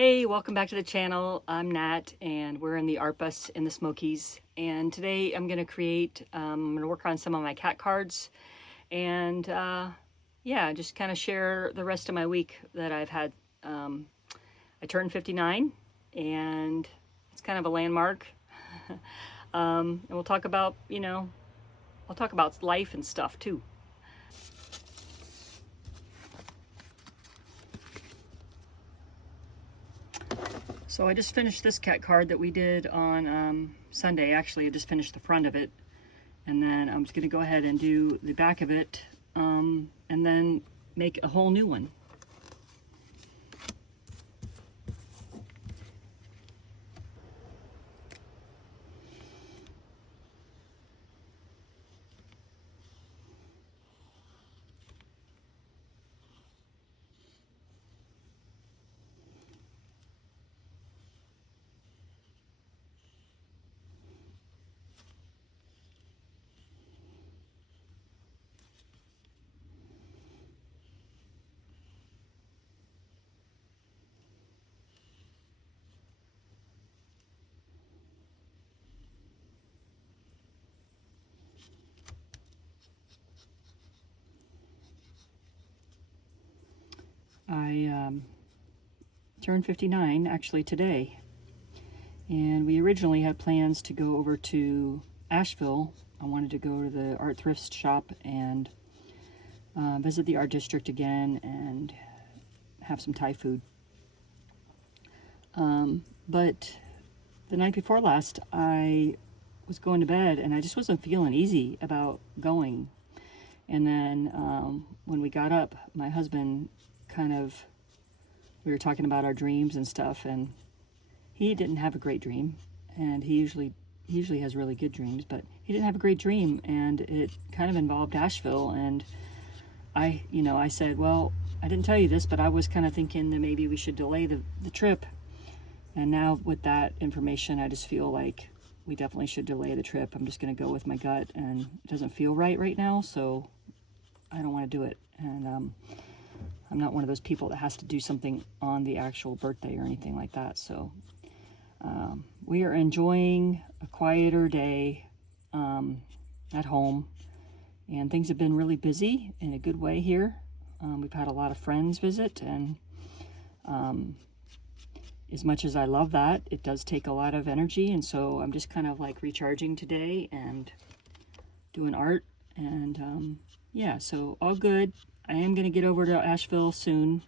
Hey, welcome back to the channel. I'm Nat and we're in the art bus in the Smokies. And today I'm going to work on some of my cat cards and yeah, just kind of share the rest of my week that I've had. I turned 59 and it's kind of a landmark. And we'll talk about, I'll talk about life and stuff too. So I just finished this cat card that we did on Sunday. Actually, I just finished the front of it. And then I'm just going to go ahead and do the back of it and then make a whole new one. I turned 59 actually today, and we originally had plans to go over to Asheville. I wanted to go to the art thrift shop and visit the art district again and have some Thai food. But the night before last, I was going to bed and I just wasn't feeling easy about going. And then when we got up, my husband we were talking about our dreams and stuff, and he didn't have a great dream, and he usually has really good dreams, but he didn't have a great dream, and it kind of involved Asheville. And I said, well, I didn't tell you this, but I was kind of thinking that maybe we should delay the trip. And now with that information, I just feel like we definitely should delay the trip. I'm just going to go with my gut, and it doesn't feel right now, so I don't want to do it. And I'm not one of those people that has to do something on the actual birthday or anything like that. So we are enjoying a quieter day at home, and things have been really busy in a good way here. We've had a lot of friends visit, and as much as I love that, it does take a lot of energy, and so I'm just kind of like recharging today and doing art, and yeah, so all good. I am going to get over to Asheville soon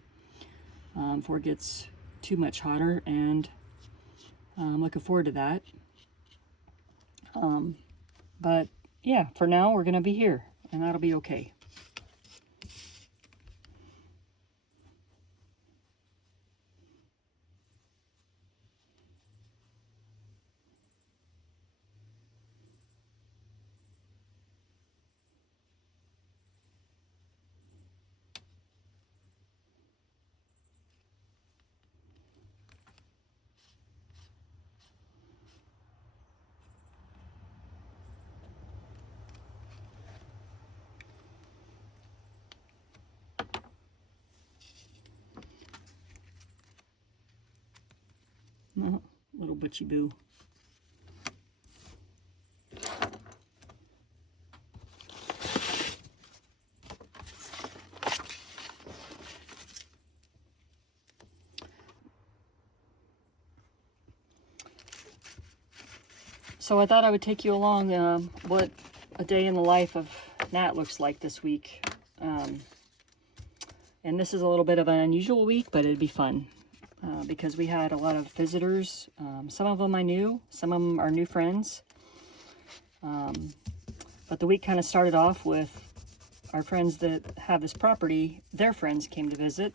before it gets too much hotter, and I'm looking forward to that. But yeah, for now we're going to be here, and that'll be okay. Little butchie boo. So I thought I would take you along what a day in the life of Nat looks like this week. And this is a little bit of an unusual week, but it'd be fun because we had a lot of visitors. Some of them I knew, some of them are new friends. But the week kind of started off with our friends that have this property. Their friends came to visit,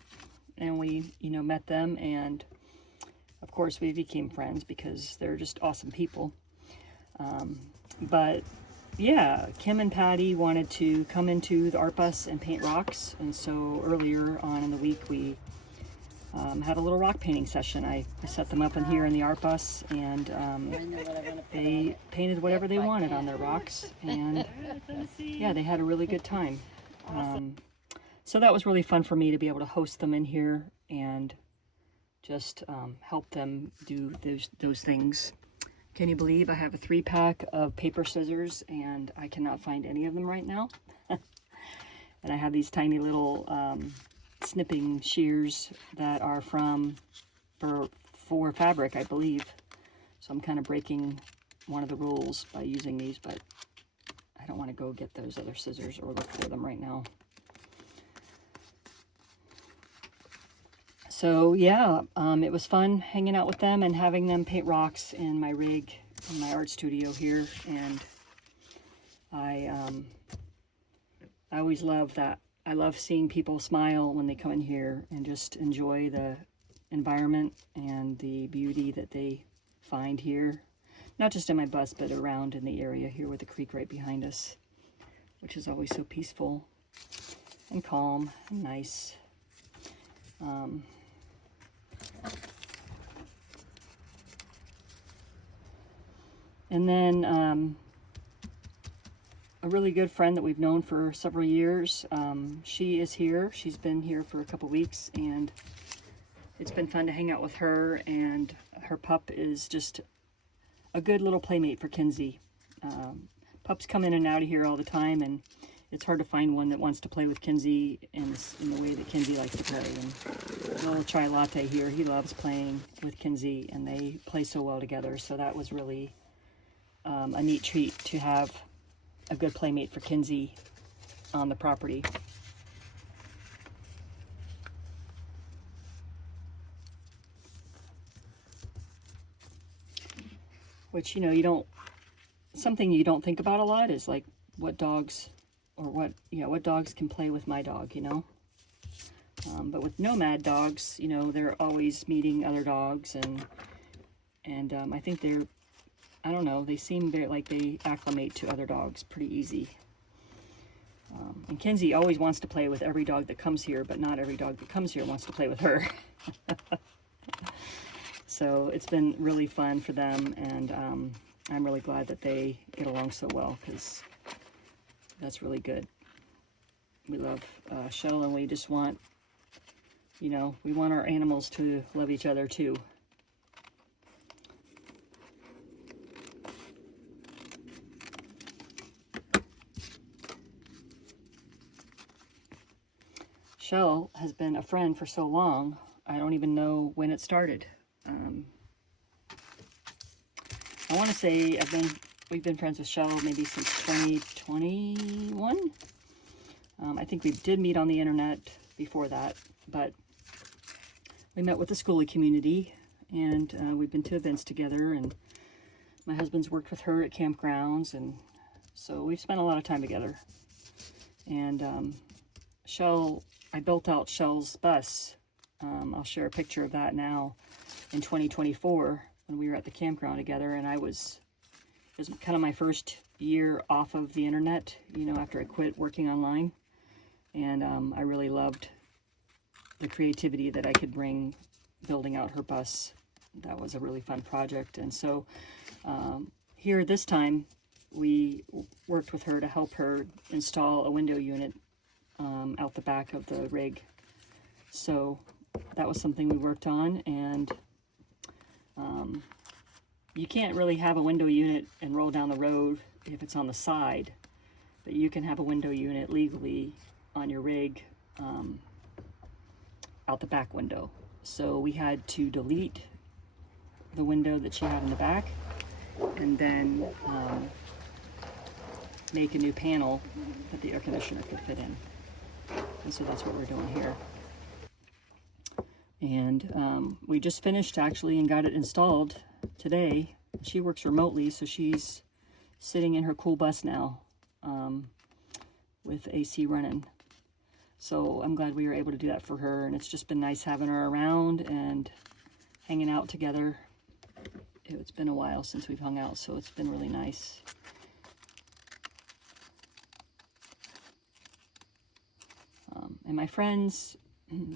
and we, met them. And of course, we became friends because they're just awesome people. But yeah, Kim and Patty wanted to come into the art bus and paint rocks, and so earlier on in the week we had a little rock painting session. I set them up in here in the art bus, and they painted whatever they wanted on their rocks, and yeah, they had a really good time. So that was really fun for me to be able to host them in here and just help them do those things. Can you believe I have a 3-pack of paper scissors and I cannot find any of them right now? And I have these tiny little snipping shears that are for fabric, I believe. So I'm kind of breaking one of the rules by using these, but I don't want to go get those other scissors or look for them right now. So yeah, it was fun hanging out with them and having them paint rocks in my rig in my art studio here. And I always love that. I love seeing people smile when they come in here and just enjoy the environment and the beauty that they find here. Not just in my bus, but around in the area here with the creek right behind us, which is always so peaceful and calm and nice. And then a really good friend that we've known for several years, she is here. She's been here for a couple weeks, and it's been fun to hang out with her, and her pup is just a good little playmate for Kinsey. Pups come in and out of here all the time, and it's hard to find one that wants to play with Kinsey in the way that Kinsey likes to play. And little Chai Latte here, he loves playing with Kinsey, and they play so well together. So that was really a neat treat to have a good playmate for Kinsey on the property. Which, you don't, something you don't think about a lot is like what dogs what dogs can play with my dog, but with nomad dogs, they're always meeting other dogs, and I think I don't know, they seem very like they acclimate to other dogs pretty easy. And Kinsey always wants to play with every dog that comes here, but not every dog that comes here wants to play with her. So it's been really fun for them, and I'm really glad that they get along so well, because that's really good. We love Shell, and we just want, we want our animals to love each other too. Shell has been a friend for so long, I don't even know when it started. I want to say we've been friends with Shell maybe since 2021. I think we did meet on the internet before that, but we met with the schoolie community, and we've been to events together, and my husband's worked with her at campgrounds, and so we've spent a lot of time together. And Shell, I built out Shell's bus. I'll share a picture of that now, in 2024 when we were at the campground together, and it was kind of my first year off of the internet, after I quit working online. And I really loved the creativity that I could bring building out her bus. That was a really fun project. And so here this time, we worked with her to help her install a window unit out the back of the rig. So that was something we worked on, and you can't really have a window unit and roll down the road if it's on the side, but you can have a window unit legally on your rig out the back window. So we had to delete the window that she had in the back, and then make a new panel that the air conditioner could fit in. And so that's what we're doing here. And we just finished actually and got it installed today. She works remotely, so she's sitting in her cool bus now with AC running. So I'm glad we were able to do that for her, and it's just been nice having her around and hanging out together. It's been a while since we've hung out, so it's been really nice. And my friends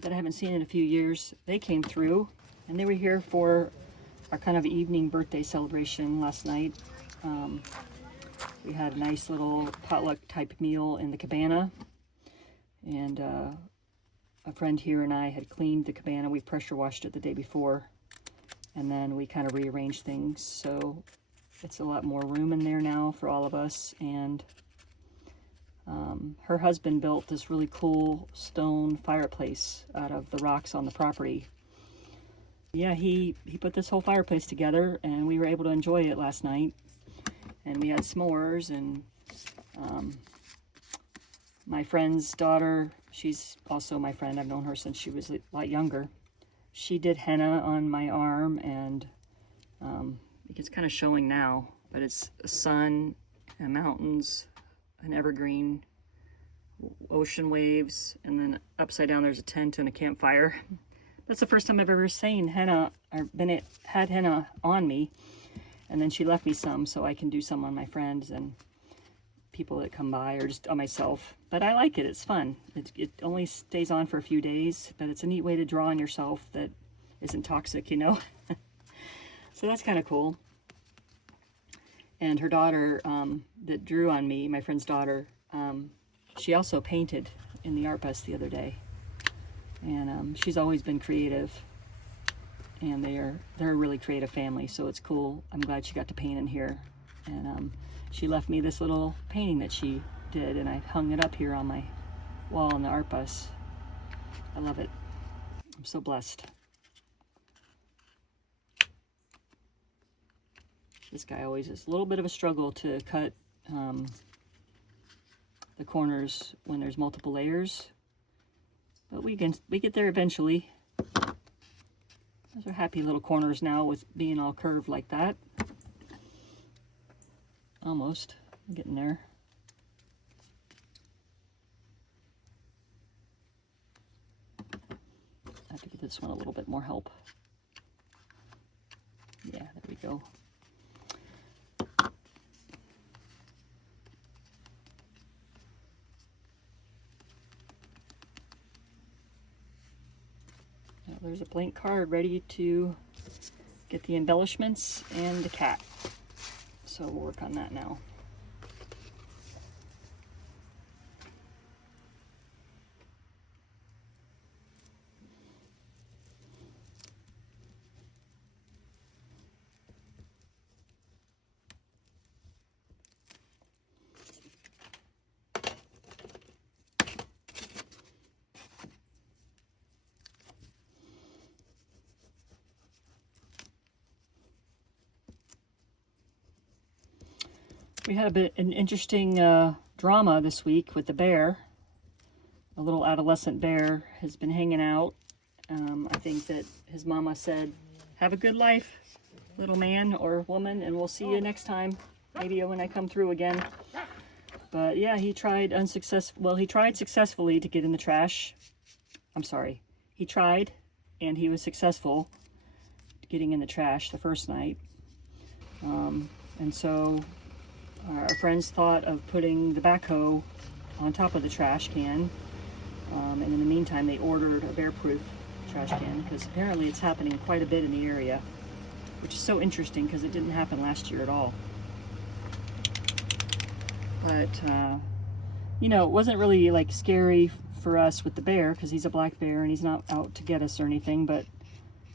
that I haven't seen in a few years, they came through, and they were here for our kind of evening birthday celebration last night. We had a nice little potluck type meal in the cabana, and a friend here and I had cleaned the cabana. We pressure washed it the day before, and then we kind of rearranged things. So it's a lot more room in there now for all of us. And her husband built this really cool stone fireplace out of the rocks on the property. Yeah, he put this whole fireplace together, and we were able to enjoy it last night. And we had s'mores, and my friend's daughter, she's also my friend. I've known her since she was a lot younger. She did henna on my arm, and it's kind of showing now, but it's a sun and mountains, an evergreen, ocean waves, and then upside down there's a tent and a campfire. That's the first time I've ever seen henna, or had henna on me. And then she left me some so I can do some on my friends and people that come by, or just on myself. But I like it. It's fun. It only stays on for a few days, but it's a neat way to draw on yourself that isn't toxic, you know? So that's kind of cool. And her daughter that drew on me, my friend's daughter, she also painted in the art bus the other day. And she's always been creative. And they're a really creative family, so it's cool. I'm glad she got to paint in here. And she left me this little painting that she did, and I hung it up here on my wall in the art bus. I love it. I'm so blessed. This guy always is a little bit of a struggle to cut the corners when there's multiple layers, but we get there eventually. Those are happy little corners now with being all curved like that. Almost. I'm getting there. I have to give this one a little bit more help. Yeah, there we go. Now there's a blank card ready to get the embellishments and the cat. So we'll work on that now. We had an interesting drama this week with the bear. A little adolescent bear has been hanging out. I think that his mama said, "Have a good life, little man or woman, and we'll see you next time. Maybe when I come through again." But yeah, he tried successfully to get in the trash. I'm sorry. He tried, and he was successful getting in the trash the first night. And so our friends thought of putting the backhoe on top of the trash can. And in the meantime, they ordered a bear-proof trash can, because apparently it's happening quite a bit in the area, which is so interesting because it didn't happen last year at all. But, you know, it wasn't really like scary for us with the bear because he's a black bear and he's not out to get us or anything. But,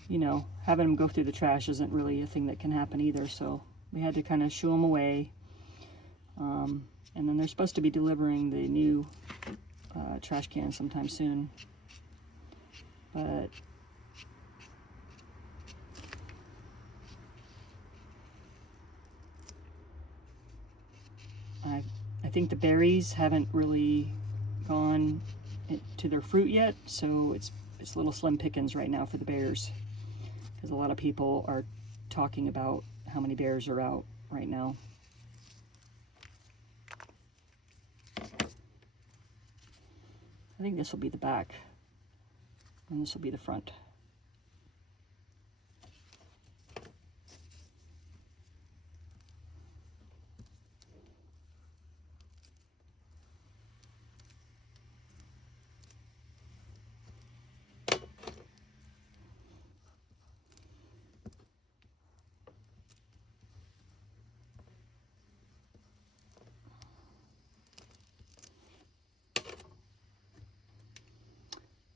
you know, having him go through the trash isn't really a thing that can happen either. So we had to kind of shoo him away. And then they're supposed to be delivering the new trash can sometime soon. But I think the berries haven't really gone to their fruit yet, so it's little slim pickings right now for the bears, because a lot of people are talking about how many bears are out right now. I think this will be the back, and this will be the front.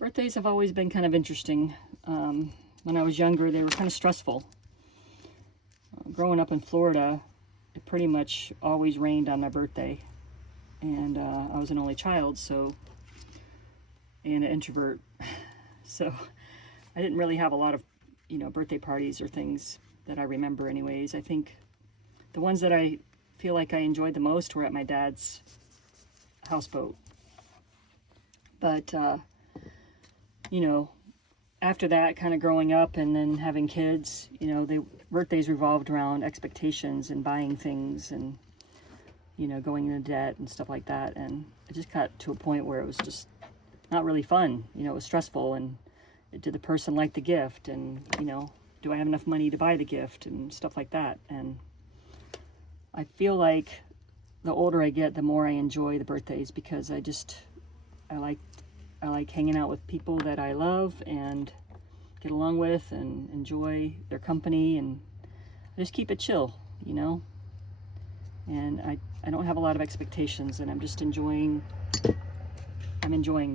Birthdays have always been kind of interesting. When I was younger, they were kind of stressful. Growing up in Florida, it pretty much always rained on my birthday. And I was an only child, and an introvert. So I didn't really have a lot of, birthday parties or things that I remember anyways. I think the ones that I feel like I enjoyed the most were at my dad's houseboat. But, after that, kind of growing up and then having kids, birthdays revolved around expectations and buying things and, going into debt and stuff like that. And it just got to a point where it was just not really fun. It was stressful. And did the person like the gift? And, do I have enough money to buy the gift and stuff like that? And I feel like the older I get, the more I enjoy the birthdays, because I like hanging out with people that I love and get along with and enjoy their company, and I just keep it chill, and I don't have a lot of expectations, and I'm enjoying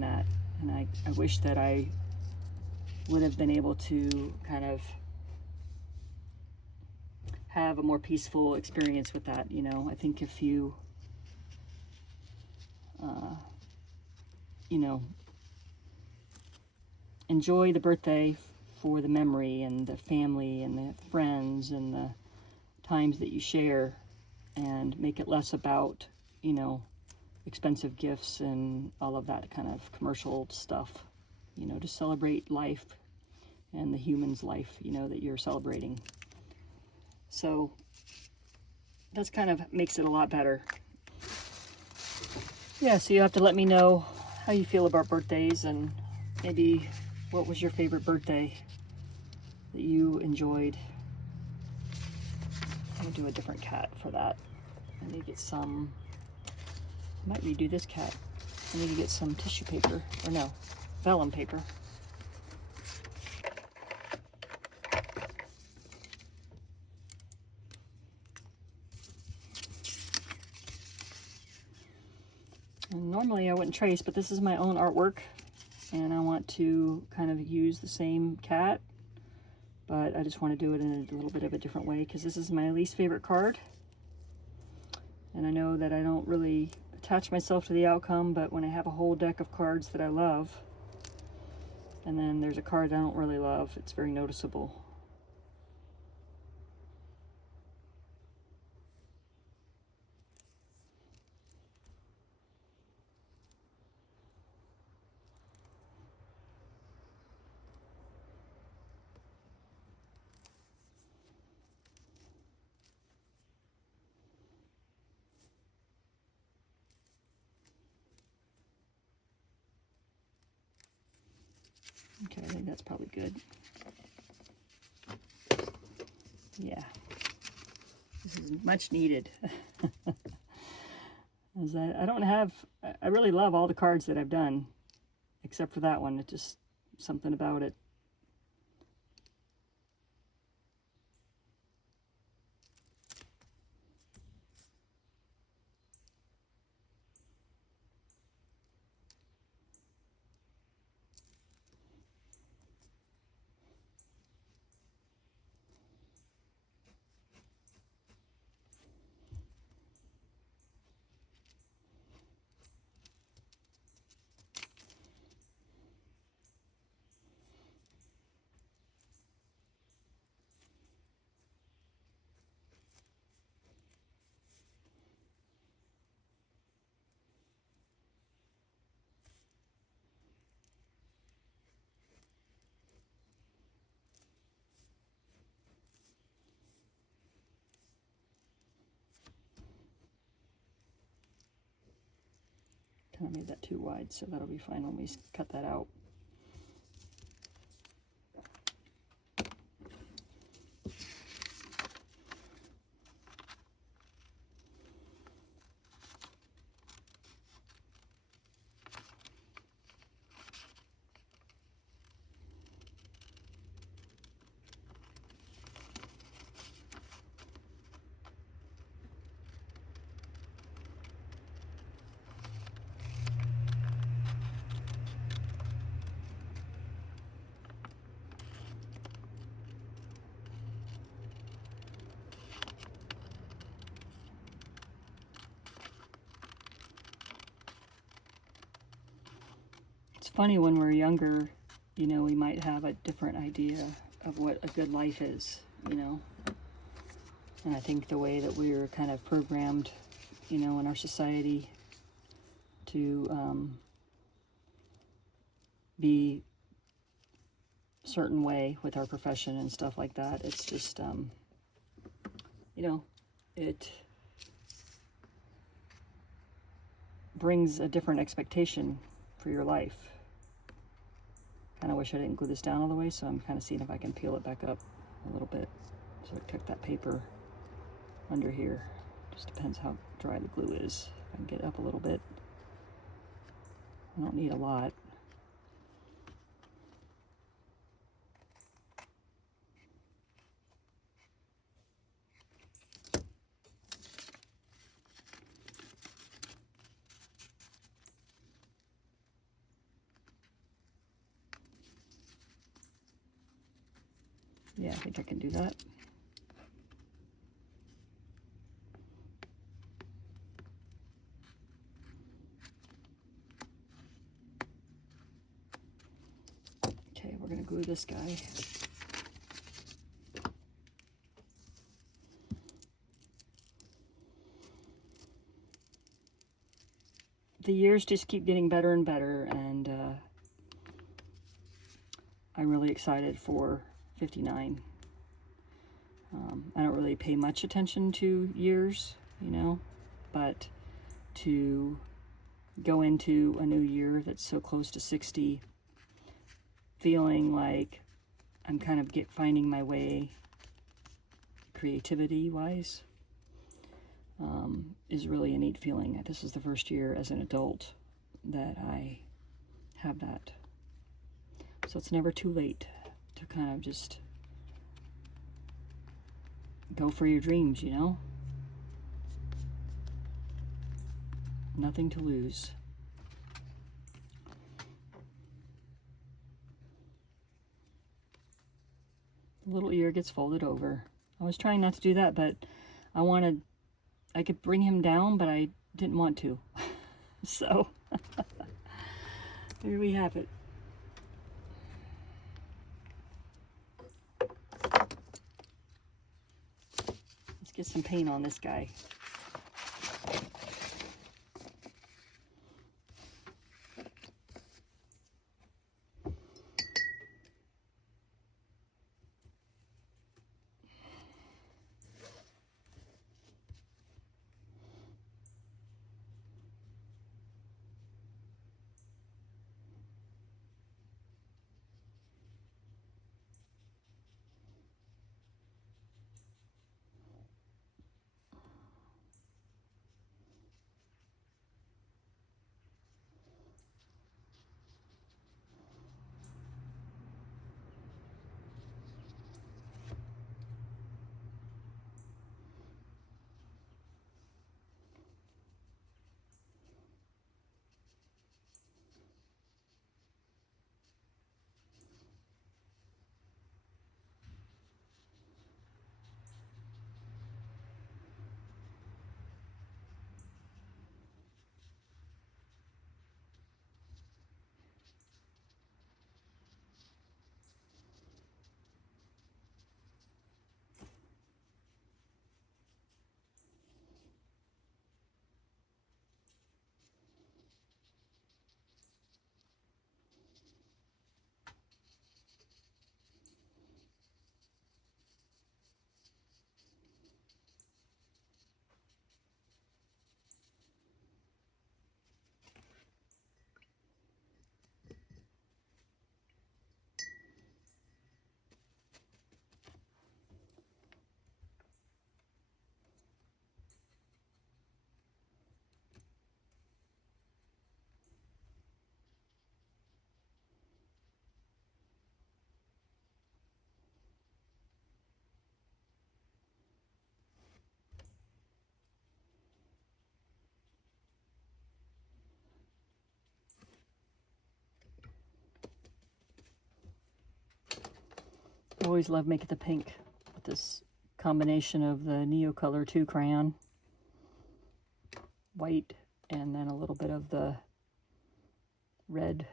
that. And I wish that I would have been able to kind of have a more peaceful experience with that. I think if you enjoy the birthday for the memory and the family and the friends and the times that you share, and make it less about, expensive gifts and all of that kind of commercial stuff, to celebrate life and the human's life, that you're celebrating. So that's kind of makes it a lot better. Yeah, so you have to let me know how you feel about birthdays, and maybe what was your favorite birthday that you enjoyed. I'm gonna do a different cat for that. I need to get some, I might redo this cat. I need to get some tissue paper, or no, vellum paper. And normally I wouldn't trace, but this is my own artwork, and I want to kind of use the same cat, but I just want to do it in a little bit of a different way, because this is my least favorite card. And I know that I don't really attach myself to the outcome, but when I have a whole deck of cards that I love, and then there's a card I don't really love, it's very noticeable. Okay, I think that's probably good. Yeah, this is much needed. As I don't have, I really love all the cards that I've done, except for that one. It's just something about it. Kind of made that too wide, so that'll be fine when we cut that out. funny, when we're younger, you know, we might have a different idea of what a good life is, you know. And I think the way that we're kind of programmed, you know, in our society to be a certain way with our profession and stuff like that, it's just, you know, it brings a different expectation for your life. Kind of wish I didn't glue this down all the way, so I'm kind of seeing if I can peel it back up a little bit. So I took that paper under here. Just depends how dry the glue is. I can get it up a little bit. I don't need a lot. Yeah, I think I can do that. Okay, we're gonna glue this guy. The years just keep getting better and better, and I'm really excited for 59. I don't really pay much attention to years, you know, but to go into a new year that's so close to 60, feeling like I'm kind of finding my way creativity-wise, is really a neat feeling. This is the first year as an adult that I have that. So it's never too late to kind of just go for your dreams, you know? Nothing to lose. The little ear gets folded over. I was trying not to do that, but I could bring him down, but I didn't want to. So, here we have it. Let's get some paint on this guy. I always love making the pink with this combination of the Neo Color 2 crayon, white, and then a little bit of the red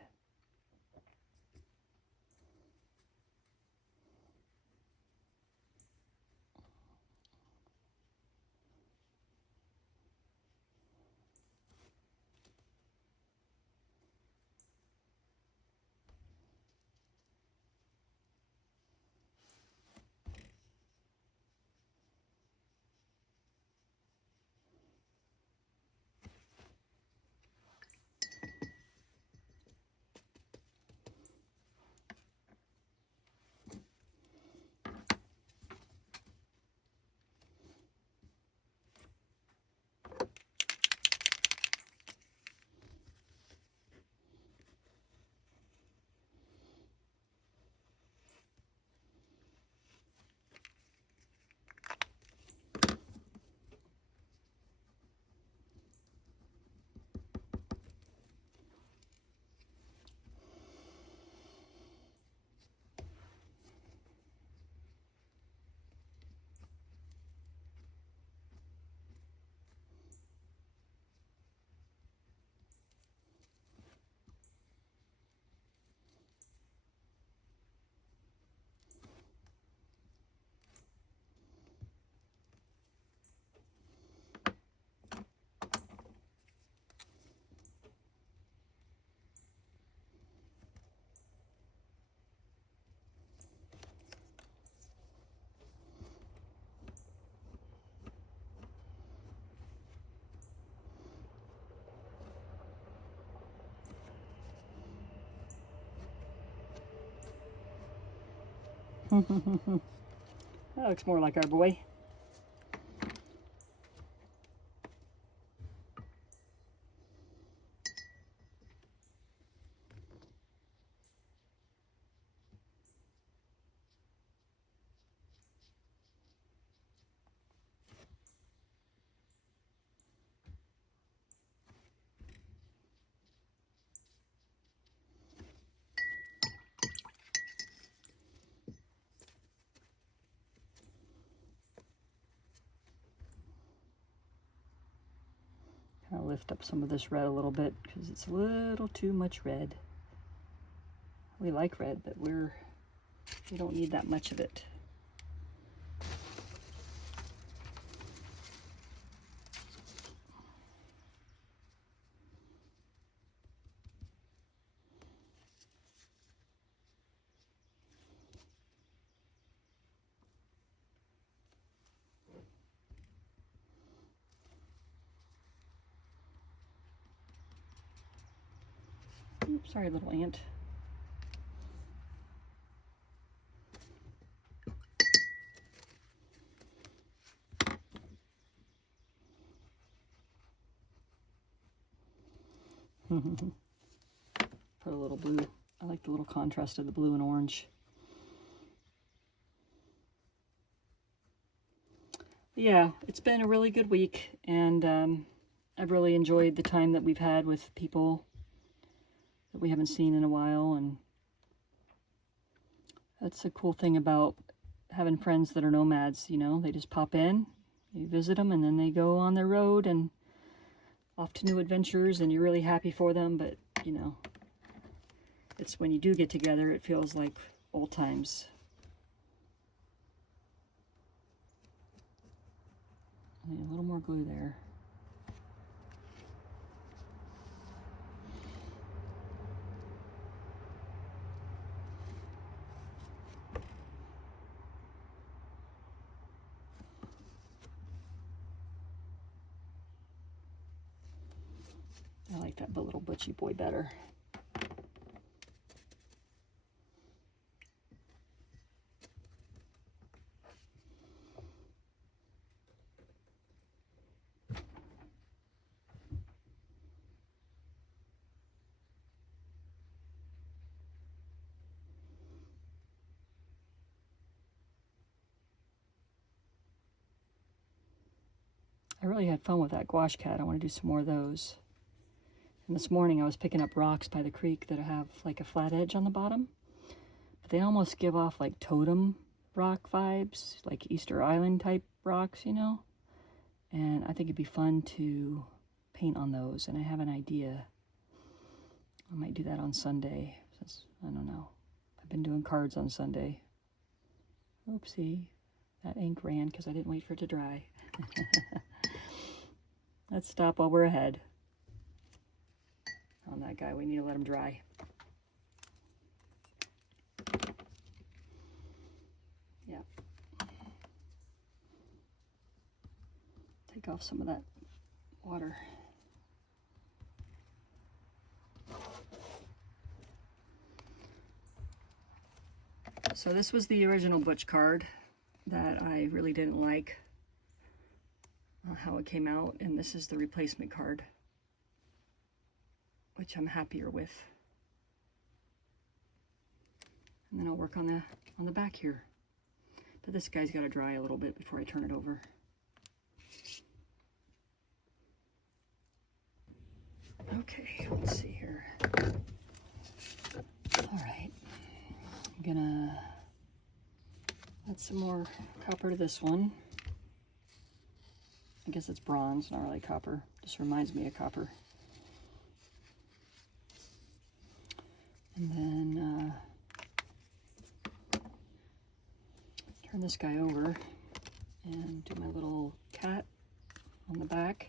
That looks more like our boy. I'll lift up some of this red a little bit because it's a little too much red. We like red, but we don't need that much of it. Oops, sorry, little ant. Put a little blue. I like the little contrast of the blue and orange. Yeah, it's been a really good week, and I've really enjoyed the time that we've had with people that we haven't seen in a while, and that's a cool thing about having friends that are nomads, you know. They just pop in, you visit them, and then they go on their road and off to new adventures, and you're really happy for them, but, you know, it's when you do get together, it feels like old times. A little more glue there. I like that little butchy boy better. I really had fun with that gouache cat. I want to do some more of those. And this morning I was picking up rocks by the creek that have like a flat edge on the bottom. But they almost give off like totem rock vibes, like Easter Island type rocks, you know? And I think it'd be fun to paint on those, and I have an idea. I might do that on Sunday, since, I don't know. I've been doing cards on Sunday. Oopsie, that ink ran because I didn't wait for it to dry. Let's stop while we're ahead. On that guy, we need to let him dry. Yeah. Take off some of that water. So this was the original Butch card that I really didn't like how it came out, and this is the replacement card, which I'm happier with. And then I'll work on the back here. But this guy's got to dry a little bit before I turn it over. Okay, let's see here. All right, I'm gonna add some more copper to this one. I guess it's bronze, not really copper. Just reminds me of copper. And then turn this guy over and do my little cat on the back.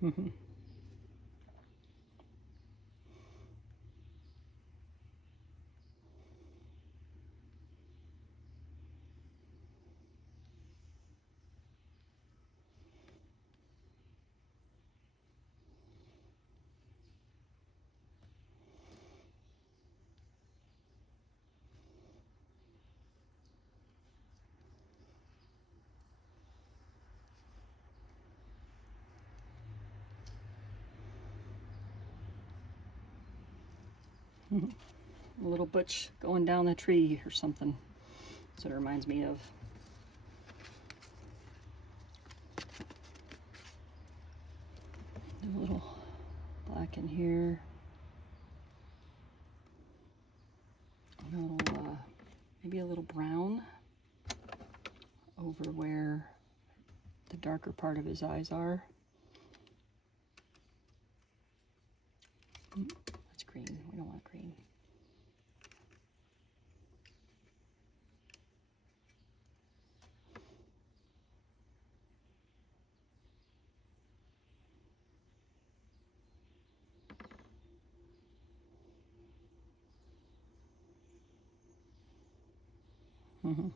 Mhm. A little butch going down the tree or something. That's what it reminds me of. Do a little black in here. A little, maybe a little brown over where the darker part of his eyes are. That's green. We don't want green. Mm-hmm.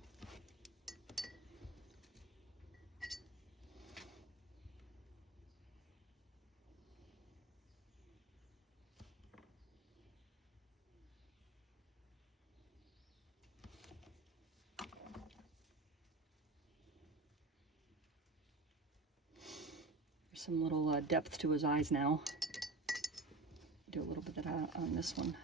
There's some little depth to his eyes now. Do a little bit of that on this one.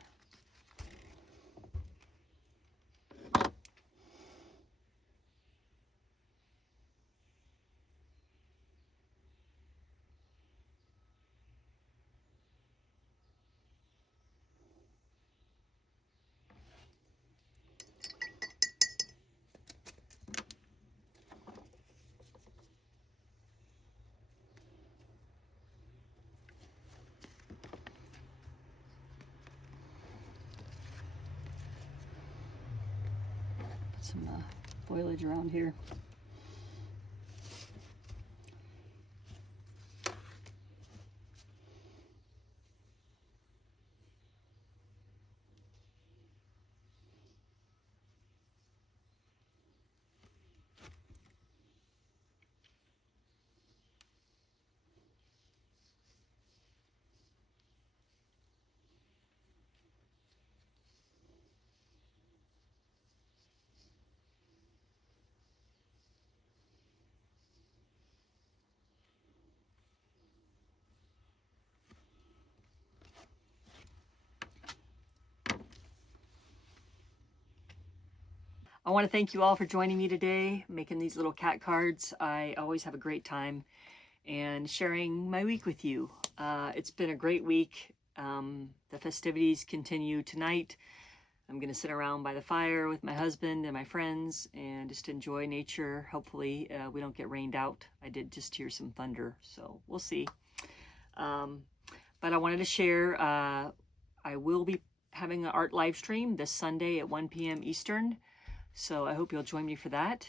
Put some foliage around here. I want to thank you all for joining me today, making these little cat cards. I always have a great time and sharing my week with you. It's been a great week. The festivities continue tonight. I'm going to sit around by the fire with my husband and my friends and just enjoy nature. Hopefully we don't get rained out. I did just hear some thunder, so we'll see. But I wanted to share, I will be having an art live stream this Sunday at 1 p.m. Eastern. So I hope you'll join me for that.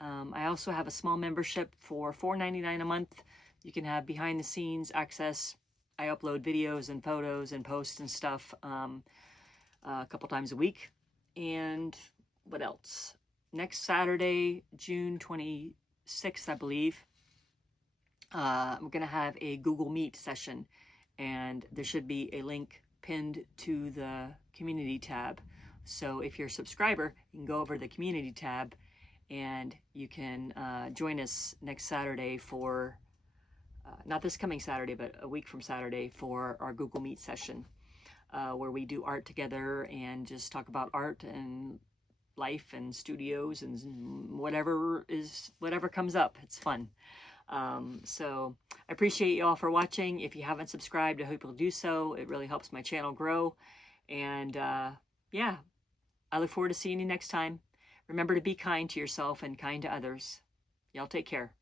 I also have a small membership for $4.99 a month. You can have behind the scenes access. I upload videos and photos and posts and stuff a couple times a week. And what else? Next Saturday, June 26th, I believe, I'm going to have a Google Meet session. And there should be a link pinned to the community tab. So if you're a subscriber, you can go over to the community tab and you can join us next Saturday for, not this coming Saturday, but a week from Saturday for our Google Meet session, where we do art together and just talk about art and life and studios and whatever comes up. It's fun. So I appreciate you all for watching. If you haven't subscribed, I hope you'll do so. It really helps my channel grow. And yeah, I look forward to seeing you next time. Remember to be kind to yourself and kind to others. Y'all take care.